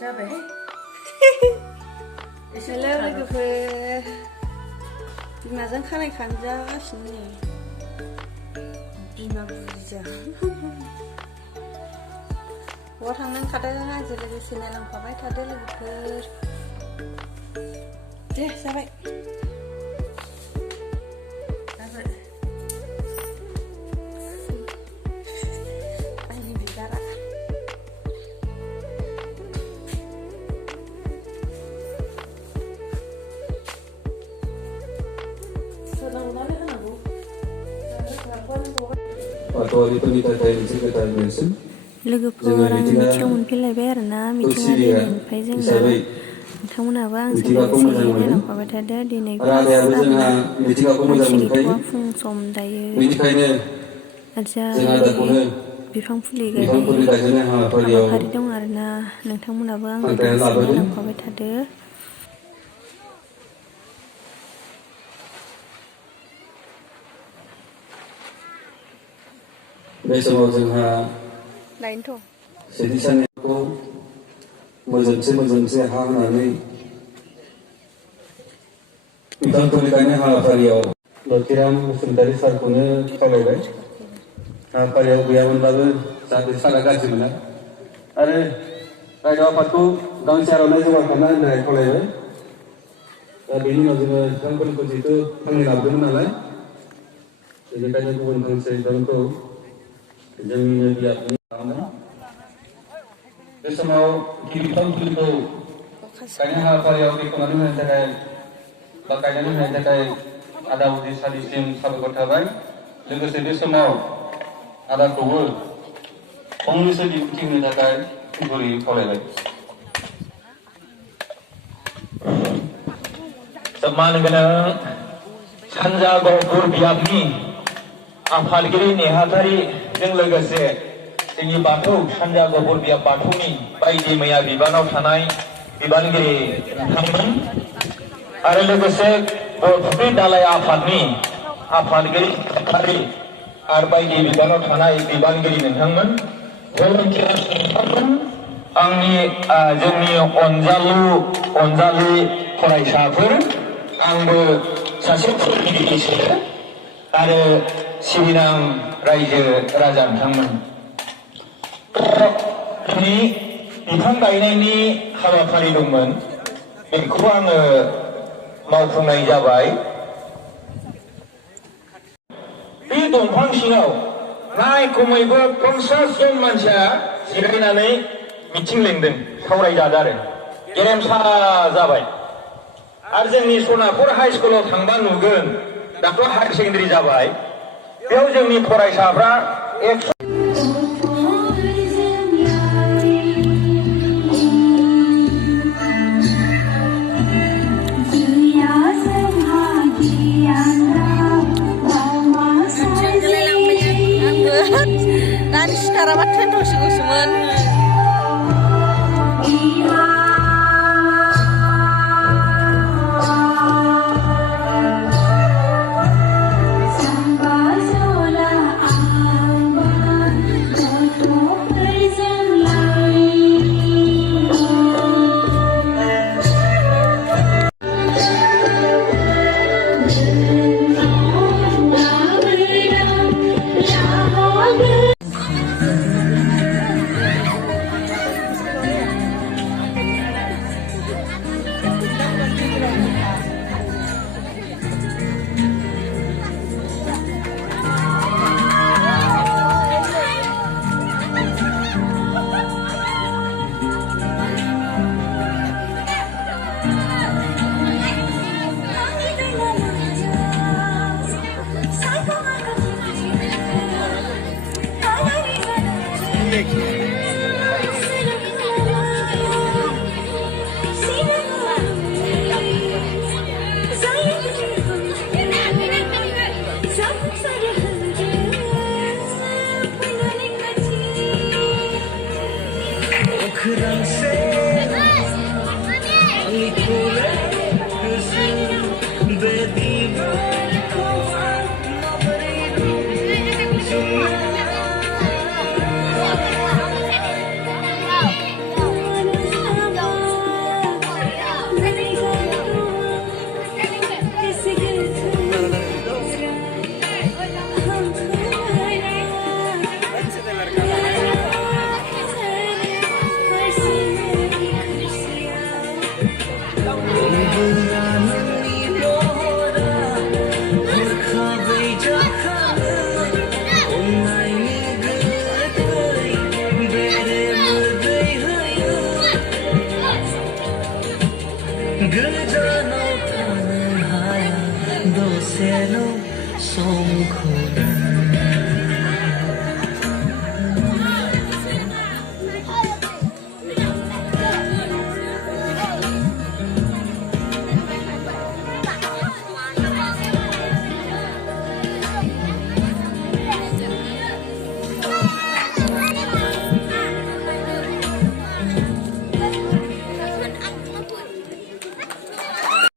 जाबाय हेलो लोगोफोर बिमाजों खानाय खानजागासिनो नै बिमा बुरिजों बहा थांनो ओंखारदों आंजों लोगोसे नायलांफाबाय थादो लोगोफोर दे जाबाय आंनि बिबारा Patualiफोरनि थाखाय मोनसे गोदान मोनसे लोगोफोर आं मिथियाव मोनफैलायबाय आरोना मिथिङा दिनैनिफ्राय जोंना नोंथांमोनाबो आंजों लोगोसे नायलांफाबाय थादो दिनै गैथ'वा फुं सम दायो आजायै बिफां फुलि गायनाय हाबाफारि दं आरोना नोंथांमोनाबो आंजों लोगोसे नायलांफाबाय थादो बे समाव जोंहा सेथि सानखौ मोजोंसे हा होनानै बिफांफोर गायनाय हाबाफारियाव लथिराम बसुमतारी सारखौनो खावलायबाय हाबाफारियाव गैयामोनब्लाबो जाहाथे सारा गाज्रि मोना आरो रायजो आफादखौ गांसे आर'नाइ जगार खालामना होनो थाखाय खावलायबाय दा बेनि उनाव जोङो बिफांफोरखौ जिहेथु फांनै लाबोदोंमोन नालाय बेनिखायनो गुबुन फांसे बिफांखौ जोंनिनो बियाबनि खालामदों बे समाव बिफां फुलिखौ गायनाय हाबाफारियाव बेखेवनानै होनो थाखाय बा गायनानै होनायनि थाखाय आदा उदि सालिसिम साबायखर थाबाय लोगोसे बे समाव आदाखौबो फंनैसो बिबुंथि होनो थाखाय गुरैयै खावलायबाय सन्मान गोनां सानजा गहपुर बियाबनि आफादगिरि नेहाथारिजों लोगोसे जोंनि बाथौ सानजा गहपुर बियाब बाथौनि बायदि मैया बिबानाव थानाय बिबानगिरि नोंथांमोन आरो लोगोसे गहपुर दालाय आफादनि आफादगिरि नेहाथारि आरो बायदि बिबानाव थानाय बिबानगिरि नोंथांमोन आंनि जोंनि अनजालु फरायसाफोर आंबो सासे फोरोंगिरिसो आरो सिबिनां रायजो राजा नोंथांमोन दिनै बिफां गायनायनि हाबाफारि दंमोन बेखौ आङो मावफुंनाय जाबाय बे दंफां सिङाव नाय खमैबो 50 जन मानसिया जिरायनानै मिथिं लेंदों सावरायजादों आरो गेरेमसा जाबाय आरो जोंनि सनापुर हाइ स्कुलाव थांबा नुगोन दाथ' हायार सेकेन्डारि जाबाय बेयाव जोंनि फरायसाफ्रा 100 दानि सिखाराबा थेनथावसिगौसोमोन 2 คน